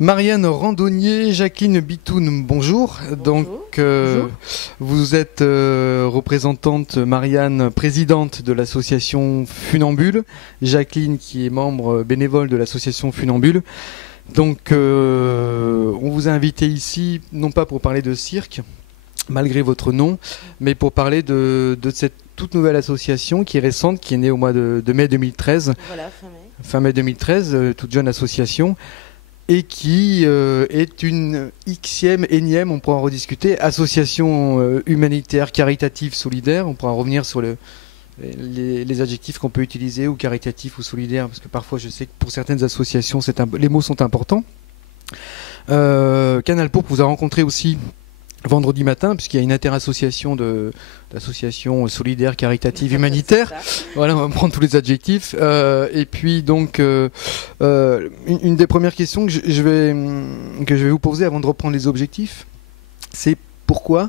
Marianne Randonnier, Jacqueline Bitoun, bonjour. Donc, Bonjour. vous êtes représentante, Marianne, présidente de l'association Funambule, Jacqueline qui est membre bénévole de l'association Funambule. Donc, on vous a invité ici, non pas pour parler de cirque, malgré votre nom, mais pour parler de cette toute nouvelle association qui est récente, qui est née au mois de mai 2013. Voilà, fin mai. Fin mai 2013, toute jeune association. Et qui est une énième, on pourra en rediscuter, association humanitaire, caritative, solidaire. On pourra revenir sur les adjectifs qu'on peut utiliser, ou caritatif ou solidaire, parce que parfois je sais que pour certaines associations, les mots sont importants. Canal Pourpre vous a rencontré aussi vendredi matin, puisqu'il y a une interassociation d'associations solidaires, caritatives, humanitaires. Voilà, on va prendre tous les adjectifs. Et puis donc, une des premières questions que je vais vous poser avant de reprendre les objectifs, c'est pourquoi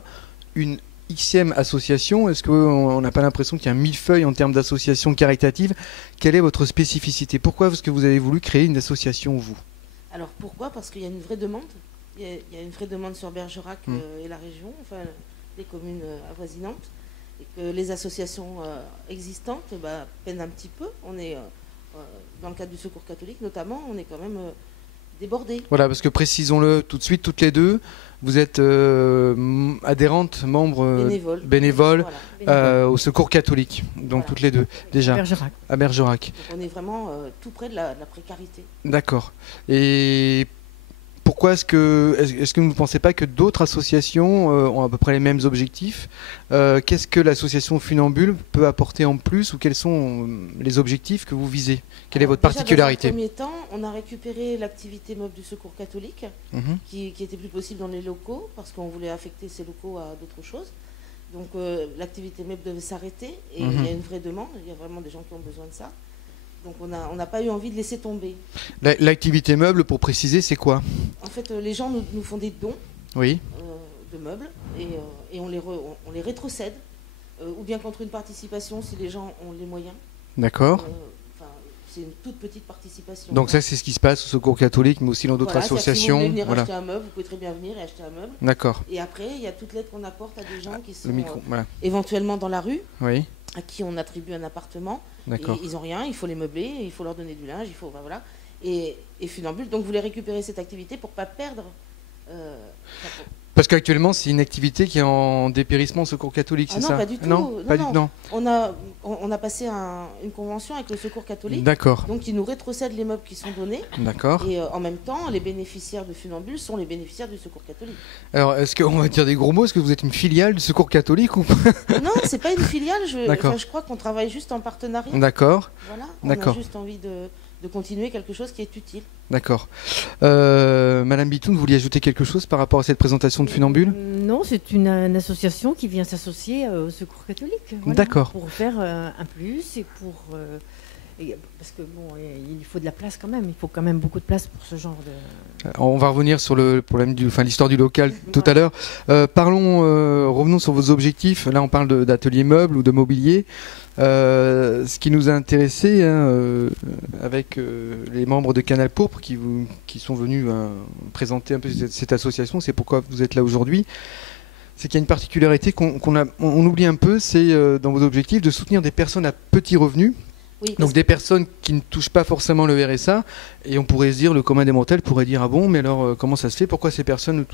une Xème association? Est-ce qu'on n'a pas l'impression qu'il y a un millefeuille en termes d'associations caritatives? Quelle est votre spécificité? Pourquoi est-ce que vous avez voulu créer une association, vous? Alors pourquoi? Parce qu'il y a une vraie demande. Il y a une vraie demande sur Bergerac et la région, enfin les communes avoisinantes, et que les associations existantes peinent un petit peu. On est, dans le cadre du Secours catholique notamment, on est quand même débordés. Voilà, parce que précisons-le tout de suite, toutes les deux, vous êtes adhérentes, membres bénévoles au Secours catholique, donc voilà. Toutes les deux, déjà, à Bergerac. Donc on est vraiment tout près de la précarité. D'accord. Et pourquoi est-ce que vous ne pensez pas que d'autres associations ont à peu près les mêmes objectifs? Qu'est-ce que l'association Funambule peut apporter en plus, ou quels sont les objectifs que vous visez? Quelle est votre particularité? Dans un premier temps, on a récupéré l'activité meuble du Secours catholique, qui était plus possible dans les locaux, parce qu'on voulait affecter ces locaux à d'autres choses. Donc l'activité meuble devait s'arrêter, et il y a une vraie demande, il y a vraiment des gens qui ont besoin de ça. Donc on n'a pas eu envie de laisser tomber. L'activité meuble, pour préciser, c'est quoi? En fait, les gens nous font des dons de meubles, et on les rétrocède, ou bien contre une participation si les gens ont les moyens. D'accord. C'est une toute petite participation. Donc ça, c'est ce qui se passe au Secours catholique, mais aussi dans d'autres associations. Si vous voulez venir acheter un meuble, vous pouvez très bien venir et acheter un meuble. D'accord. Et après, il y a toute l'aide qu'on apporte à des gens qui sont éventuellement dans la rue, à qui on attribue un appartement. D'accord. Ils n'ont rien, il faut les meubler, il faut leur donner du linge, il faut voilà. Et Funambule donc voulait récupérer cette activité pour pas perdre. Parce qu'actuellement, c'est une activité qui est en dépérissement au Secours catholique, c'est ça? Non, pas du tout. Non. On a passé une convention avec le Secours catholique. D'accord. Donc, ils nous rétrocèdent les meubles qui sont donnés. D'accord. Et en même temps, les bénéficiaires de Funambule sont les bénéficiaires du Secours catholique. Alors, est-ce qu'on va dire des gros mots? Est-ce que vous êtes une filiale du Secours catholique ou Non, c'est pas une filiale. Je crois qu'on travaille juste en partenariat. D'accord. Voilà. On a juste envie de continuer quelque chose qui est utile. D'accord. Madame Bitoun, vous vouliez ajouter quelque chose par rapport à cette présentation de Funambule? Non, c'est une association qui vient s'associer au Secours catholique. Voilà, d'accord. Pour faire un plus et pour... parce que bon, il faut de la place quand même. Il faut quand même beaucoup de place pour ce genre de... On va revenir sur le problème l'histoire du local tout à l'heure. Revenons sur vos objectifs. Là, on parle d'atelier meubles ou de mobilier. Ce qui nous a intéressé avec les membres de Canal Pourpre qui sont venus présenter un peu cette association, c'est pourquoi vous êtes là aujourd'hui, c'est qu'il y a une particularité qu'on oublie un peu, c'est dans vos objectifs de soutenir des personnes à petits revenus. Oui, donc des personnes qui ne touchent pas forcément le RSA, et on pourrait se dire, le commun des mortels pourrait dire, ah bon, mais alors comment ça se fait? Pourquoi ces personnes,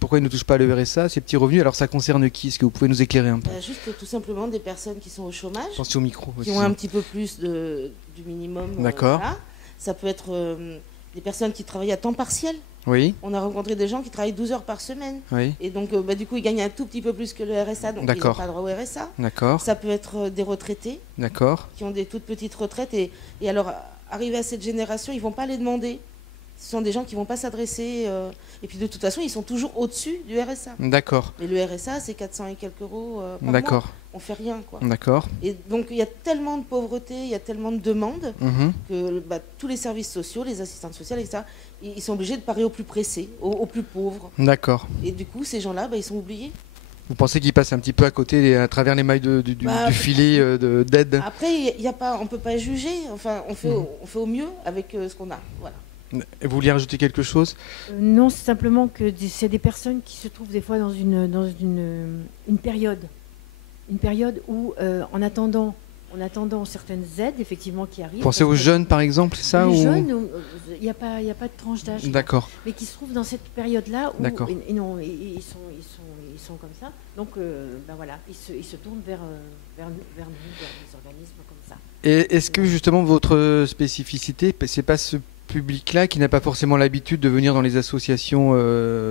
pourquoi ils ne touchent pas le RSA, ces petits revenus? Alors ça concerne qui? Est-ce que vous pouvez nous éclairer un peu? Juste tout simplement des personnes qui sont au chômage, attention au micro, qui ont un petit peu plus du minimum. D'accord. Ça peut être des personnes qui travaillent à temps partiel. Oui. On a rencontré des gens qui travaillent 12 heures par semaine. Oui. Et donc, du coup, ils gagnent un tout petit peu plus que le RSA, donc ils n'ont pas droit au RSA. D'accord. Ça peut être des retraités. D'accord. Qui ont des toutes petites retraites. Et alors, arrivé à cette génération, ils ne vont pas les demander. Ce sont des gens qui ne vont pas s'adresser. Et puis, de toute façon, ils sont toujours au-dessus du RSA. D'accord. Mais le RSA, c'est 400 et quelques euros par mois. On fait rien, quoi. D'accord. Et donc, il y a tellement de pauvreté, il y a tellement de demandes que tous les services sociaux, les assistantes sociales, etc., ils sont obligés de parer aux plus pressés, aux plus pauvres. D'accord. Et du coup, ces gens-là, ils sont oubliés. Vous pensez qu'ils passent un petit peu à côté, à travers les mailles du filet d'aide? Après, on ne peut pas juger. Enfin, on fait au mieux avec ce qu'on a. Voilà. Et vous vouliez rajouter quelque chose? Non, c'est simplement que c'est des personnes qui se trouvent des fois dans une période où, en attendant certaines aides, effectivement, qui arrivent. Pensez aux jeunes, par exemple, c'est ça? Les ou... jeunes, il n'y a pas de tranche d'âge. D'accord. Mais qui se trouvent dans cette période-là où D'accord. ils sont comme ça. Donc, ben voilà, ils se tournent vers nous, vers des organismes comme ça. Et est-ce que justement votre spécificité, c'est pas ce public-là qui n'a pas forcément l'habitude de venir dans les associations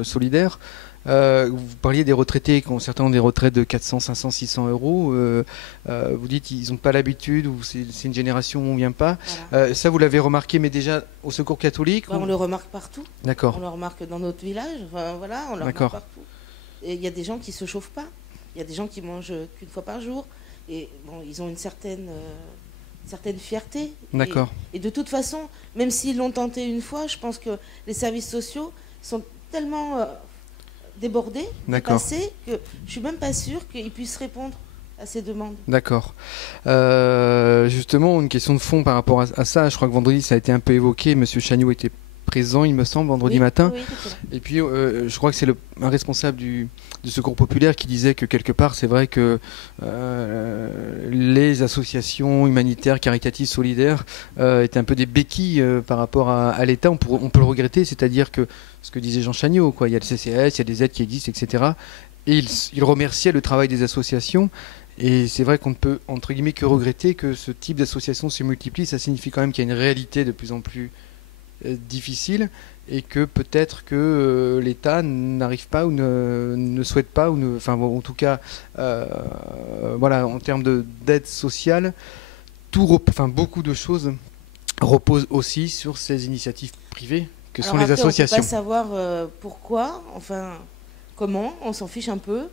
solidaires? Vous parliez des retraités qui ont certains ont des retraites de 400, 500, 600 euros. Vous dites qu'ils n'ont pas l'habitude ou c'est une génération où on ne vient pas. Voilà. Ça, vous l'avez remarqué, mais déjà au Secours catholique? On le remarque partout. D'accord. On le remarque dans notre village. Enfin, voilà, on le remarque partout. Et il y a des gens qui ne se chauffent pas. Il y a des gens qui mangent qu'une fois par jour. Et bon, ils ont une certaine fierté. D'accord. Et de toute façon, même s'ils l'ont tenté une fois, je pense que les services sociaux sont tellement débordés, dépassés, que je suis même pas sûre qu'ils puissent répondre à ces demandes. D'accord. Justement, une question de fond par rapport à ça. Je crois que vendredi, ça a été un peu évoqué. Monsieur Chagnot était présent, il me semble, vendredi matin. Oui, et puis, je crois que c'est un responsable du Secours populaire qui disait que quelque part, c'est vrai que les associations humanitaires, caritatives, solidaires étaient un peu des béquilles par rapport à l'État. On peut le regretter, c'est-à-dire que ce que disait Jean Chagnot, quoi. Il y a le CCS, il y a des aides qui existent, etc. Et il remerciait le travail des associations. Et c'est vrai qu'on ne peut, entre guillemets, que regretter que ce type d'association se multiplie. Ça signifie quand même qu'il y a une réalité de plus en plus difficile et que peut-être que l'État n'arrive pas ou ne souhaite pas, enfin bon, en tout cas, voilà, en termes d'aide sociale, beaucoup de choses reposent aussi sur ces initiatives privées que sont les associations. On ne peut pas savoir pourquoi, enfin comment, on s'en fiche un peu.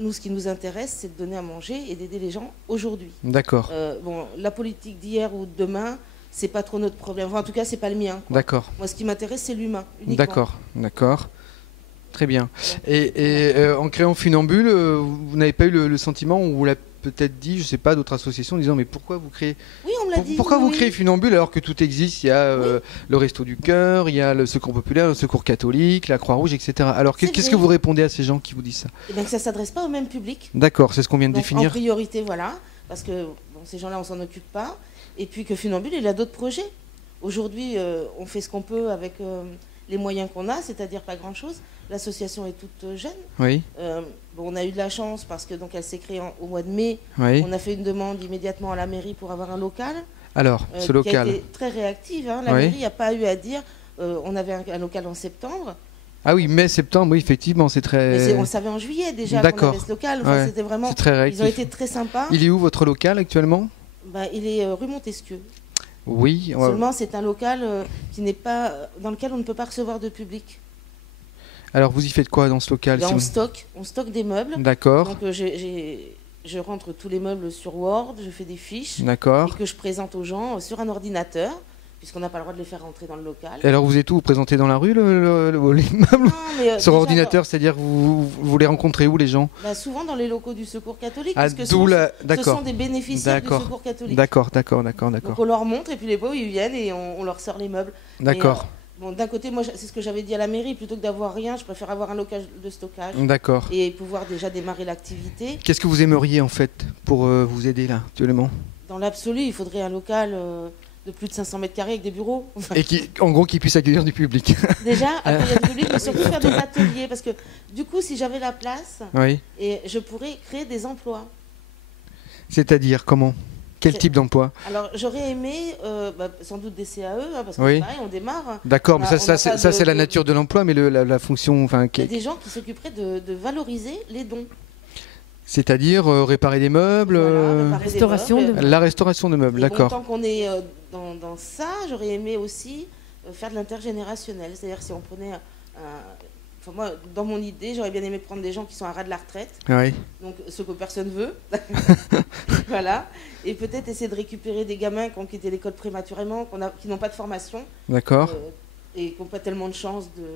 Nous, ce qui nous intéresse, c'est de donner à manger et d'aider les gens aujourd'hui. D'accord. Bon, la politique d'hier ou de demain, c'est pas trop notre problème. Enfin, en tout cas, c'est pas le mien. D'accord. Moi, ce qui m'intéresse, c'est l'humain, uniquement. D'accord. Très bien. Et en créant Funambule, vous n'avez pas eu le sentiment, ou vous l'avez peut-être dit, je sais pas, d'autres associations, en disant mais pourquoi vous créez... Oui, on me l'a dit. Pourquoi vous créez Funambule alors que tout existe? Il y a le Resto du Cœur, il y a le Secours populaire, le Secours catholique, la Croix-Rouge, etc. Alors qu'est-ce que vous répondez à ces gens qui vous disent ça? Eh bien, que ça s'adresse pas au même public. D'accord, c'est ce qu'on vient de définir. En priorité, voilà, parce que bon, ces gens-là, on s'en occupe pas. Et puis que Funambule, il a d'autres projets. Aujourd'hui, on fait ce qu'on peut avec les moyens qu'on a, c'est-à-dire pas grand-chose. L'association est toute jeune. Oui. Bon, on a eu de la chance parce que donc elle s'est créée au mois de mai. Oui. On a fait une demande immédiatement à la mairie pour avoir un local. Alors, ce local qui a été très réactive. Hein. La mairie n'a pas eu à dire. On avait un local en septembre. Ah oui, mai, septembre, oui, effectivement, c'est très... Mais on le savait en juillet déjà qu'on avait ce local. Enfin, c'était vraiment... très réactif. Ils ont été très sympas. Il est où votre local actuellement? Il est rue Montesquieu. Oui. Seulement, c'est un local qui n'est pas dans lequel on ne peut pas recevoir de public. Alors, vous y faites quoi dans ce local? On stocke des meubles. D'accord. Donc, je rentre tous les meubles sur Word, je fais des fiches. D'accord. Et que je présente aux gens sur un ordinateur, puisqu'on n'a pas le droit de les faire rentrer dans le local. Et alors, vous êtes où? Vous présentez dans la rue les meubles? Non, mais, sur ordinateur, c'est-à-dire vous les rencontrez où, les gens? Souvent dans les locaux du Secours catholique, parce que ce sont des bénéficiaires du Secours catholique. D'accord. Donc on leur montre, et puis les pauvres, ils viennent et on leur sort les meubles. D'accord. Bon, d'un côté, moi, c'est ce que j'avais dit à la mairie, plutôt que d'avoir rien, je préfère avoir un local de stockage. D'accord. Et pouvoir déjà démarrer l'activité. Qu'est-ce que vous aimeriez, en fait, pour vous aider, là, actuellement? Dans l'absolu, il faudrait un local de plus de 500 mètres carrés avec des bureaux. Et en gros, qui puisse accueillir du public. Déjà, accueillir du public, mais surtout faire des ateliers. Parce que, du coup, si j'avais la place, et je pourrais créer des emplois. C'est-à-dire, comment? Quel type d'emploi? Alors, j'aurais aimé, sans doute des CAE, parce que c'est pareil, on démarre. D'accord, mais ça c'est la nature de l'emploi, mais la fonction... Il y a des gens qui s'occuperaient de valoriser les dons. C'est-à-dire réparer des meubles, la restauration de meubles, d'accord. Tant qu'on est dans ça, j'aurais aimé aussi faire de l'intergénérationnel. C'est-à-dire si on prenait moi, dans mon idée, j'aurais bien aimé prendre des gens qui sont à ras de la retraite, donc ce que personne veut, voilà, et peut-être essayer de récupérer des gamins qui ont quitté l'école prématurément, qui n'ont pas de formation, d'accord, et qui n'ont pas tellement de chance de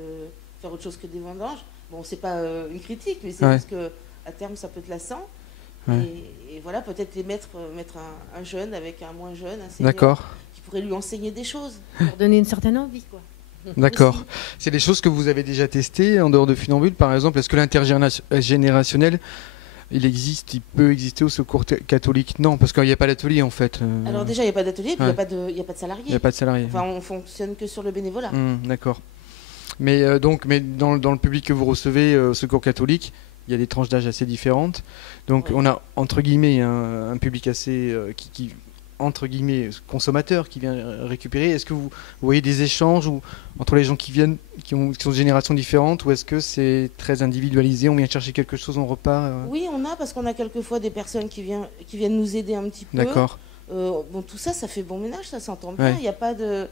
faire autre chose que des vendanges. Bon, c'est pas une critique, mais c'est juste que à terme, ça peut être lassant. Et voilà, peut-être mettre un jeune avec un moins jeune, un senior, qui pourrait lui enseigner des choses. Pour donner une certaine envie, quoi. D'accord. Aussi. C'est des choses que vous avez déjà testées en dehors de Funambule, par exemple. Est-ce que l'intergénérationnel, il peut exister au secours catholique? Non, parce qu'il n'y a pas d'atelier en fait. Alors déjà, il n'y a pas d'atelier, puis il Ouais. n'y a pas de salariés. Il n'y a pas de salariés. Enfin, on fonctionne que sur le bénévolat. D'accord. Mais dans le public que vous recevez au secours catholique, il y a des tranches d'âge assez différentes. Donc Ouais. on a entre guillemets un public assez qui entre guillemets consommateur qui vient récupérer. Est-ce que vous voyez des échanges entre les gens qui viennent, qui sont de générations différentes, ou est-ce que c'est très individualisé? On vient chercher quelque chose, on repart Oui, on a, parce qu'on a quelquefois des personnes qui viennent nous aider un petit peu. D'accord. Bon, tout ça, ça fait bon ménage, ça s'entend bien. Ouais. Il n'y a pas de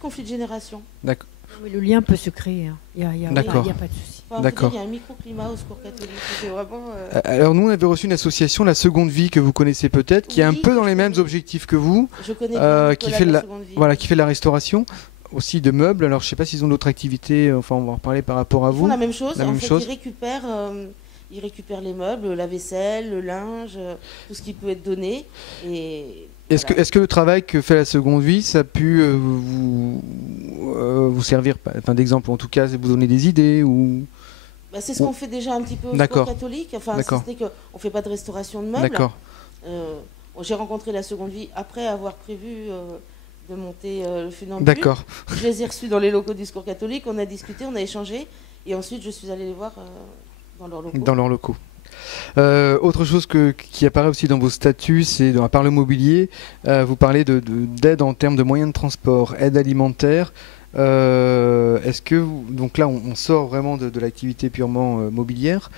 conflit de génération. D'accord. Mais le lien peut se créer. Hein. Il n'y a, D'accord. pas de souci. Enfin, en D'accord. tout cas, il y a un microclimat au secours catholique. C'est vraiment. Alors nous, on avait reçu une association, La Seconde Vie, que vous connaissez peut-être, qui est un Oui, peu dans les je mêmes connais. objectifs que vous, Je connais bien qui Nicolas fait de la- Seconde Vie. voilà, qui fait de la restauration, aussi de meubles. Alors je sais pas s'ils ont d'autres activités, enfin on va en reparler par rapport à Ils vous. font la même chose. La En même fait, chose. ils récupèrent les meubles, la vaisselle, le linge, tout ce qui peut être donné. Et voilà. Est-ce que le travail que fait La Seconde Vie, ça a pu vous servir d'exemple, en tout cas, vous donner des idées ou... Bah, c'est ce qu'on fait déjà un petit peu au D'accord. secours catholique. Enfin, D'accord. c'était qu'on ne fait pas de restauration de meubles. D'accord, J'ai rencontré La Seconde Vie après avoir prévu de monter le funambule. d'accord. Je les ai reçus dans les locaux du secours catholique, on a discuté, on a échangé, et ensuite je suis allée les voir dans leurs locaux. Dans leurs locaux. Autre chose qui apparaît aussi dans vos statuts, c'est à part le mobilier, vous parlez d'aide en termes de moyens de transport, aide alimentaire. Est-ce que donc là on sort vraiment de l'activité purement mobilière.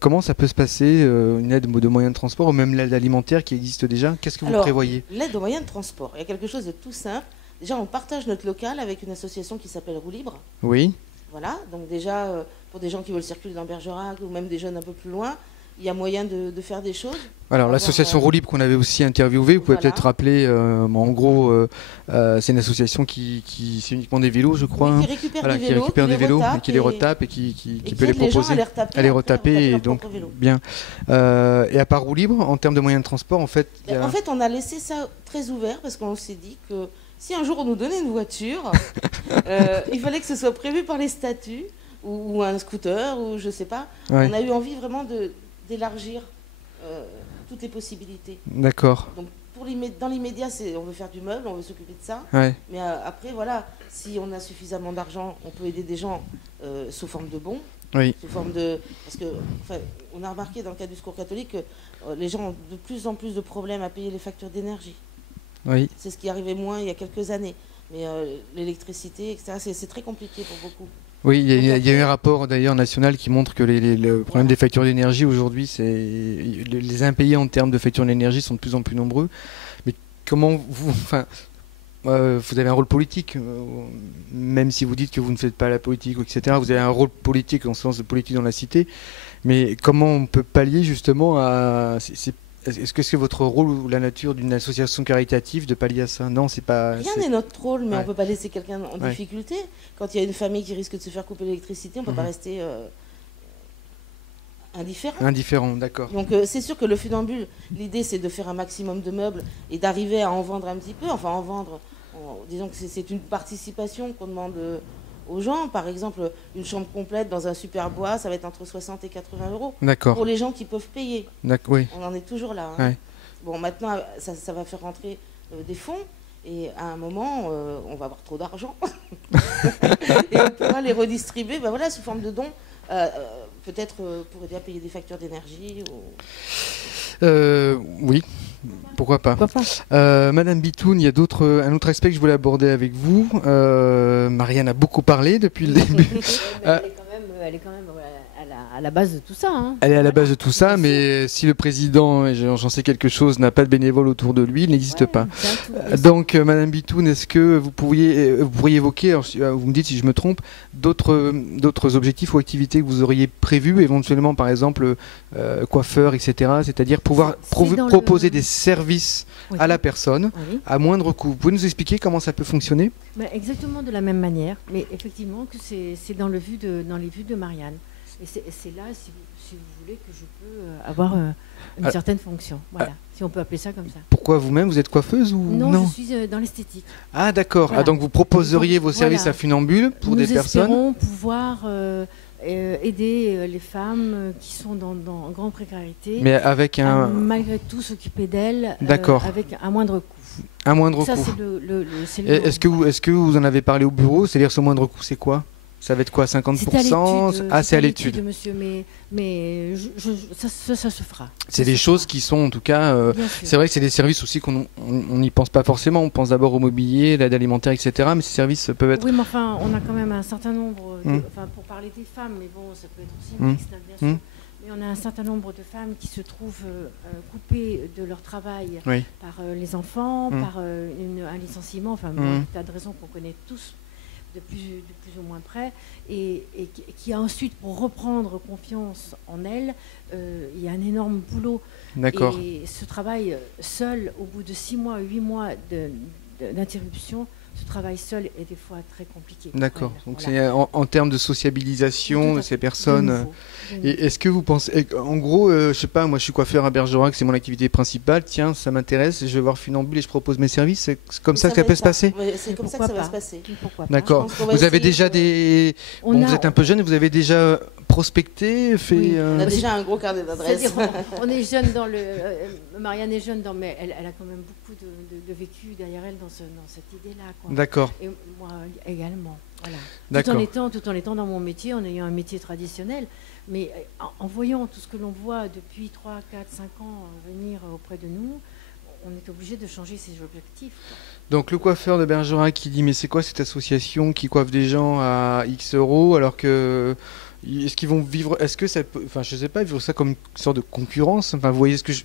Comment ça peut se passer, une aide de moyens de transport ou même l'aide alimentaire qui existe déjà? Qu'est-ce que vous Alors, prévoyez? L'aide aux moyens de transport, il y a quelque chose de tout simple. Déjà, on partage notre local avec une association qui s'appelle Roue Libre. Oui, Voilà, donc déjà, pour des gens qui veulent circuler dans Bergerac ou même des jeunes un peu plus loin, il y a moyen de faire des choses. alors Avoir, l'association Roue Libre qu'on avait aussi interviewée, vous pouvez voilà. peut-être rappeler, en gros c'est une association qui c'est uniquement des vélos je crois, Oui, hein. qui récupère Voilà, des qui vélos, récupère qui des les vélos retape et qui les retape et qui et peut les aide les gens proposer. à les retaper, À les après, retaper retaper et leur donc propre vélo. bien. Et à part Roue Libre, en termes de moyens de transport, en fait, il y a- En fait, on a laissé ça très ouvert parce qu'on s'est dit que si un jour on nous donnait une voiture, il fallait que ce soit prévu par les statuts ou un scooter ou je sais pas. Ouais, On a eu envie vraiment d'élargir toutes les possibilités. d'accord. Donc dans l'immédiat, on veut faire du meuble, on veut s'occuper de ça. Ouais, Mais après, voilà, si on a suffisamment d'argent, on peut aider des gens sous forme de bons. oui, Sous forme de... Parce que, enfin, on a remarqué dans le cas du secours catholique que les gens ont de plus en plus de problèmes à payer les factures d'énergie. oui. C'est ce qui arrivait moins il y a quelques années. Mais l'électricité, etc., c'est très compliqué pour beaucoup. Oui, il y a eu un rapport d'ailleurs national qui montre que le problème des factures d'énergie aujourd'hui, les impayés en termes de factures d'énergie sont de plus en plus nombreux. Mais comment vous avez un rôle politique, même si vous dites que vous ne faites pas la politique, etc. Vous avez un rôle politique en sens de politique dans la cité. Mais comment on peut pallier justement à... Est-ce que c'est votre rôle ou la nature d'une association caritative de pallier à ça? Non, c'est pas... Rien n'est notre rôle, mais Ouais. on ne peut pas laisser quelqu'un en Ouais. difficulté. Quand il y a une famille qui risque de se faire couper l'électricité, on ne peut pas Mhm. rester indifférent. Indifférent, d'accord. Donc c'est sûr que le funambule, l'idée c'est de faire un maximum de meubles et d'arriver à en vendre un petit peu. Enfin, en vendre, disons que c'est une participation qu'on demande aux gens. Par exemple, une chambre complète dans un super bois, ça va être entre 60 et 80 euros. D'accord. Pour les gens qui peuvent payer. Oui. On en est toujours là. Ouais. Bon, maintenant, ça va faire rentrer des fonds. Et à un moment, on va avoir trop d'argent. Et on pourra les redistribuer voilà, sous forme de dons. Peut-être pour aider à payer des factures d'énergie. Oui, pourquoi pas. Pourquoi pas? Madame Bitoun, il y a un autre aspect que je voulais aborder avec vous. Marianne a beaucoup parlé depuis le début. Elle est quand même à la base de tout ça. Hein. Elle est à la base de tout ça, mais si le président, et j'en sais quelque chose, n'a pas de bénévoles autour de lui, il n'existe pas. C'est un tout. Donc, Madame Bitoun, est-ce que vous pourriez évoquer, alors, vous me dites si je me trompe, d'autres objectifs ou activités que vous auriez prévus, éventuellement par exemple coiffeur, etc., c'est-à-dire pouvoir C'est dans proposer le- des services Oui. à la personne Oui. à moindre coût. Vous pouvez nous expliquer comment ça peut fonctionner? Exactement de la même manière, mais effectivement que c'est dans les vues de Marianne. Et c'est là, si vous voulez, que je peux avoir une certaine fonction. Voilà, si on peut appeler ça comme ça. Pourquoi vous-même, vous êtes coiffeuse ou non, je suis dans l'esthétique. Ah d'accord, Voilà. donc vous proposeriez vos services à Funambule pour des personnes. Nous espérons pouvoir aider les femmes qui sont en grande précarité. Mais avec malgré tout, s'occuper d'elles avec un moindre coût. Un moindre ça, coût. Est-ce que vous en avez parlé au bureau? C'est-à-dire ce moindre coût, c'est quoi? Ça va être quoi, 50%? C'est à l'étude. Monsieur, mais ça se fera. C'est des choses qui sont, en tout cas, c'est vrai que c'est des services aussi qu'on n'y pense pas forcément. On pense d'abord au mobilier, l'aide alimentaire, etc. Mais ces services peuvent être... Oui, mais enfin, on a quand même un certain nombre, pour parler des femmes, mais bon, ça peut être aussi une liste, bien sûr. Mais on a un certain nombre de femmes qui se trouvent coupées de leur travail par les enfants, par un licenciement, enfin, un tas de raisons qu'on connaît tous de plus ou moins près, et qui a ensuite, pour reprendre confiance en elle, il y a un énorme boulot. D'accord. Et ce travail seul, au bout de 6 mois, 8 mois d'interruption, ce travail seul est des fois très compliqué. D'accord. Donc c'est en termes de sociabilisation de ces personnes. Et est-ce que vous pensez, en gros, je sais pas, moi je suis coiffeur à Bergerac, c'est mon activité principale. Tiens, ça m'intéresse, je vais voir Funambule et je propose mes services. C'est comme ça que ça peut se passer. Oui, c'est comme ça que ça va se passer. D'accord. Vous avez déjà des. Bon, vous êtes un peu jeune, vous avez déjà prospecté, fait. Oui, on a déjà un gros carnet d'adresses. On est jeune dans le. Marianne est jeune, mais elle a quand même beaucoup de vécu derrière elle dans cette idée-là. D'accord. Et moi également. Voilà. D'accord. Tout en étant dans mon métier, en ayant un métier traditionnel, mais en voyant tout ce que l'on voit depuis 3, 4, 5 ans venir auprès de nous, on est obligé de changer ses objectifs. Donc le coiffeur de Bergerac qui dit mais c'est quoi cette association qui coiffe des gens à X euros alors que est-ce qu'ils vont vivre, est-ce que ça peut, enfin je sais pas, vivre ça comme une sorte de concurrence, enfin vous voyez ce que je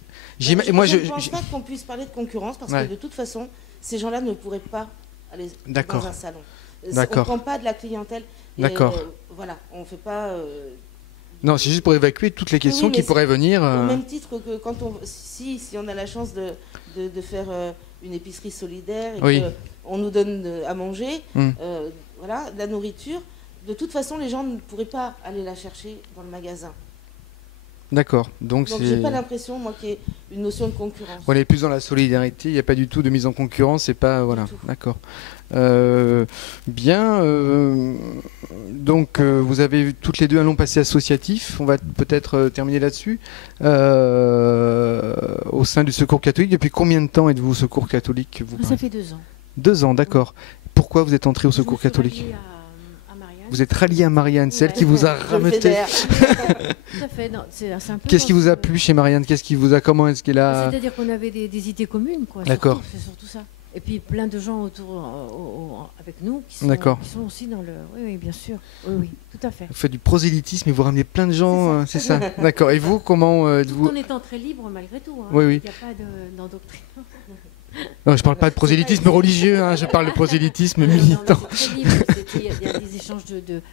ne pense pas qu'on puisse parler de concurrence parce que de toute façon ces gens-là ne pourraient pas aller dans un salon. On ne prend pas de la clientèle. D'accord. Voilà, on ne fait pas. Non, c'est juste pour évacuer toutes les questions qui pourraient venir. Au même titre que quand si on a la chance de faire une épicerie solidaire et qu'on nous donne à manger, voilà, de la nourriture, de toute façon, les gens ne pourraient pas aller la chercher dans le magasin. D'accord. Donc j'ai pas l'impression, moi, qu'il y ait une notion de concurrence. On est plus dans la solidarité, il n'y a pas du tout de mise en concurrence, c'est pas... Voilà, d'accord. Bien. Donc vous avez toutes les deux un long passé associatif, on va peut-être terminer là-dessus. Au sein du Secours catholique, depuis combien de temps êtes-vous au Secours catholique? Ça fait 2 ans. 2 ans, d'accord. Pourquoi vous êtes entré au Secours catholique? Vous êtes rallié à Marianne, celle qui vous a rameuté. Tout à fait. Qu'est-ce qui vous a plu chez Marianne? Qu'est-ce qui vous a, comment est-ce qu'elle a... C'est-à-dire qu'on avait des idées communes, quoi. D'accord. C'est surtout ça. Et puis plein de gens autour avec nous qui sont aussi dans le... Oui, bien sûr. Oui, tout à fait. Vous faites du prosélytisme et vous ramenez plein de gens, c'est ça. D'accord. Et vous, comment tout en étant très libre malgré tout. Hein. Oui. Il n'y a pas d'endoctrinement. Non, je ne parle pas de prosélytisme religieux, je parle de prosélytisme militant. Il y a des échanges d'idées,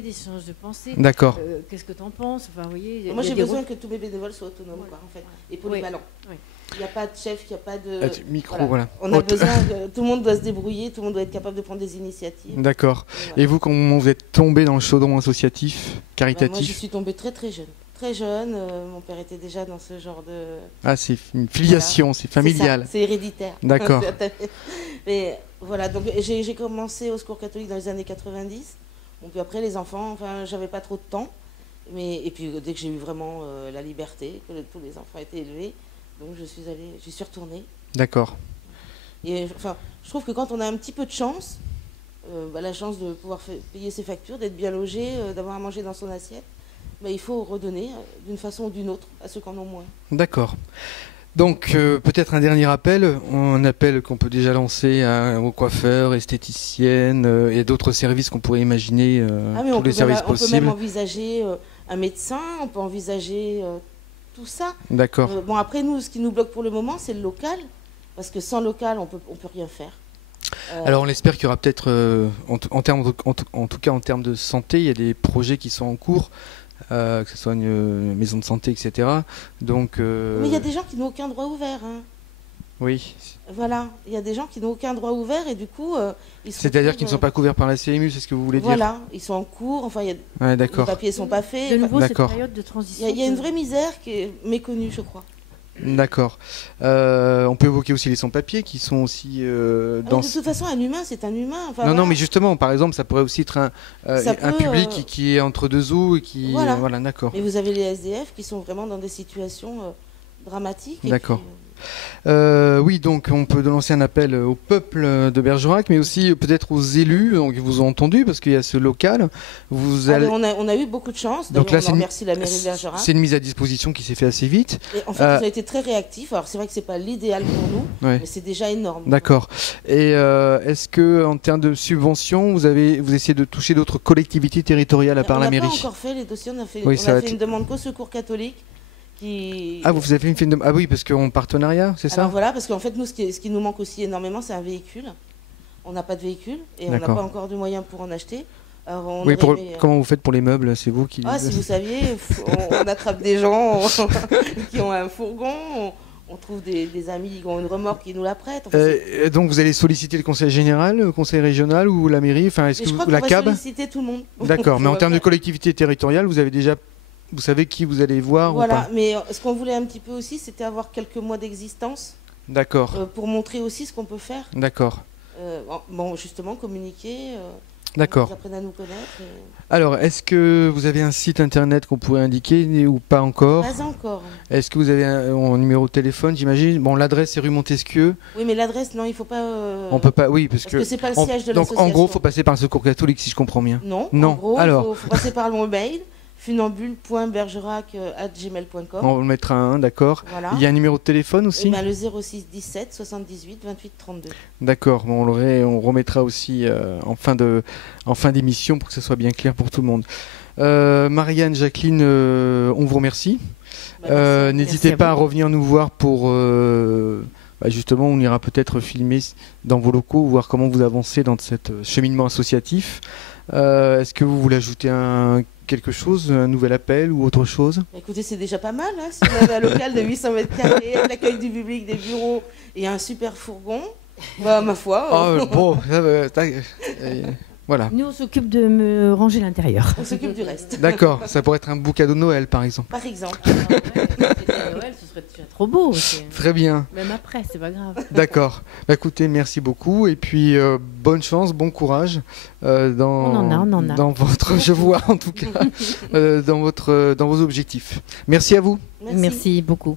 des échanges de pensées. D'accord. Qu'est-ce que tu en penses? Enfin, vous voyez, moi, j'ai besoin que tous mes bénévoles soient autonomes, en fait, et polyvalents. Il n'y a pas de chef, il n'y a pas de... Micro, voilà. On a besoin, tout le monde doit se débrouiller, tout le monde doit être capable de prendre des initiatives. D'accord. Et vous, comment vous êtes tombé dans le chaudron associatif, caritatif? Moi, je suis tombée très très jeune. Très jeune, mon père était déjà dans ce genre de... Ah, c'est une filiation, c'est familial. C'est héréditaire. D'accord. Mais voilà, donc j'ai commencé au Secours catholique dans les années 90. Bon, puis après, les enfants, enfin, j'avais pas trop de temps. Et puis, dès que j'ai eu vraiment la liberté, que tous les enfants étaient élevés, donc j'y suis retournée. D'accord. Et enfin, je trouve que quand on a un petit peu de chance, la chance de pouvoir payer ses factures, d'être bien logé, d'avoir à manger dans son assiette, il faut redonner d'une façon ou d'une autre à ceux qui en ont moins. D'accord. Donc peut-être un dernier appel, un appel qu'on peut déjà lancer aux coiffeurs, esthéticiennes et d'autres services qu'on pourrait imaginer, tous les services possibles. On peut même envisager un médecin, on peut envisager tout ça. D'accord. Bon, après nous, ce qui nous bloque pour le moment, c'est le local, parce que sans local, on peut rien faire. Alors on espère qu'il y aura peut-être, en tout cas en termes de santé, il y a des projets qui sont en cours. Que ce soit une maison de santé, etc. Donc, mais il y a des gens qui n'ont aucun droit ouvert. Oui. Voilà, il y a des gens qui n'ont aucun droit ouvert et du coup, c'est-à-dire qu'ils ne sont pas couverts par la CMU, c'est ce que vous voulez dire? Voilà, ils sont en cours, enfin, les papiers ne sont pas faits. De nouveau, cette période de transition. Il y a une vraie misère qui est méconnue, je crois. D'accord. On peut évoquer aussi les sans-papiers qui sont aussi dans... De toute façon, un humain, c'est un humain. Enfin, non, mais justement, par exemple, ça pourrait aussi être un public qui est entre deux eaux et qui... Voilà, d'accord. Mais vous avez les SDF qui sont vraiment dans des situations dramatiques. D'accord. Oui, donc on peut lancer un appel au peuple de Bergerac, mais aussi peut-être aux élus, donc ils vous ont entendu parce qu'il y a ce local. On a eu beaucoup de chance, donc là, on remercie la mairie de Bergerac. C'est une mise à disposition qui s'est fait assez vite. Et en fait, ils ont été très réactifs. Alors c'est vrai que c'est pas l'idéal pour nous, mais c'est déjà énorme. D'accord. Et est-ce que en termes de subventions, vous essayez de toucher d'autres collectivités territoriales à part la mairie? On n'a pas encore fait les dossiers, on a fait une demande qu'au Secours catholique. Ah, vous avez fait une film de... Ah oui, parce qu'en partenariat, c'est ça? Voilà, parce qu'en fait, nous, ce qui nous manque aussi énormément, c'est un véhicule. On n'a pas de véhicule et on n'a pas encore de moyens pour en acheter. Alors, comment vous faites pour les meubles? C'est vous qui... si vous saviez, on attrape des gens qui ont un fourgon, on trouve des amis qui ont une remorque qui nous la prêtent. Donc vous allez solliciter le conseil général, le conseil régional ou la mairie? Enfin, est-ce que la CAB? On va solliciter tout le monde. D'accord, mais en termes de collectivité territoriale, vous savez qui vous allez voir? Voilà, ou pas? mais ce qu'on voulait un petit peu aussi, c'était avoir quelques mois d'existence. D'accord. Pour montrer aussi ce qu'on peut faire. D'accord. Justement, communiquer. D'accord. Ils apprennent à nous connaître. Alors, est-ce que vous avez un site internet qu'on pourrait indiquer ou pas encore? Pas encore. Est-ce que vous avez un numéro de téléphone, j'imagine? Bon, l'adresse c'est rue Montesquieu. Oui, mais l'adresse, non, il faut pas... On peut pas, oui, parce que c'est pas le siège de l'association. Donc, en gros, il faut passer par le Secours catholique, si je comprends bien. Non. En gros, il faut passer par mon mail. funambule.bergerac@gmail.com. On le mettra un, d'accord. Voilà. Il y a un numéro de téléphone aussi? Le 06 17 78 28 32. D'accord, on remettra aussi en fin d'émission pour que ce soit bien clair pour tout le monde. Marianne, Jacqueline, on vous remercie. N'hésitez pas à revenir nous voir pour... justement, on ira peut-être filmer dans vos locaux, voir comment vous avancez dans ce cheminement associatif. Est-ce que vous voulez ajouter quelque chose, un nouvel appel ou autre chose? Écoutez, c'est déjà pas mal. Si on avait un local de 800 mètres carrés, l'accueil du public, des bureaux et un super fourgon, ma foi. Voilà. Nous, on s'occupe de me ranger l'intérieur. On s'occupe du reste. D'accord, ça pourrait être un beau cadeau de Noël, par exemple. Par exemple. Noël, ce serait déjà trop beau. Très bien. Même après, c'est pas grave. D'accord. Écoutez, merci beaucoup. Et puis, bonne chance, bon courage dans votre... Je vois, en tout cas, dans vos objectifs. Merci à vous. Merci beaucoup.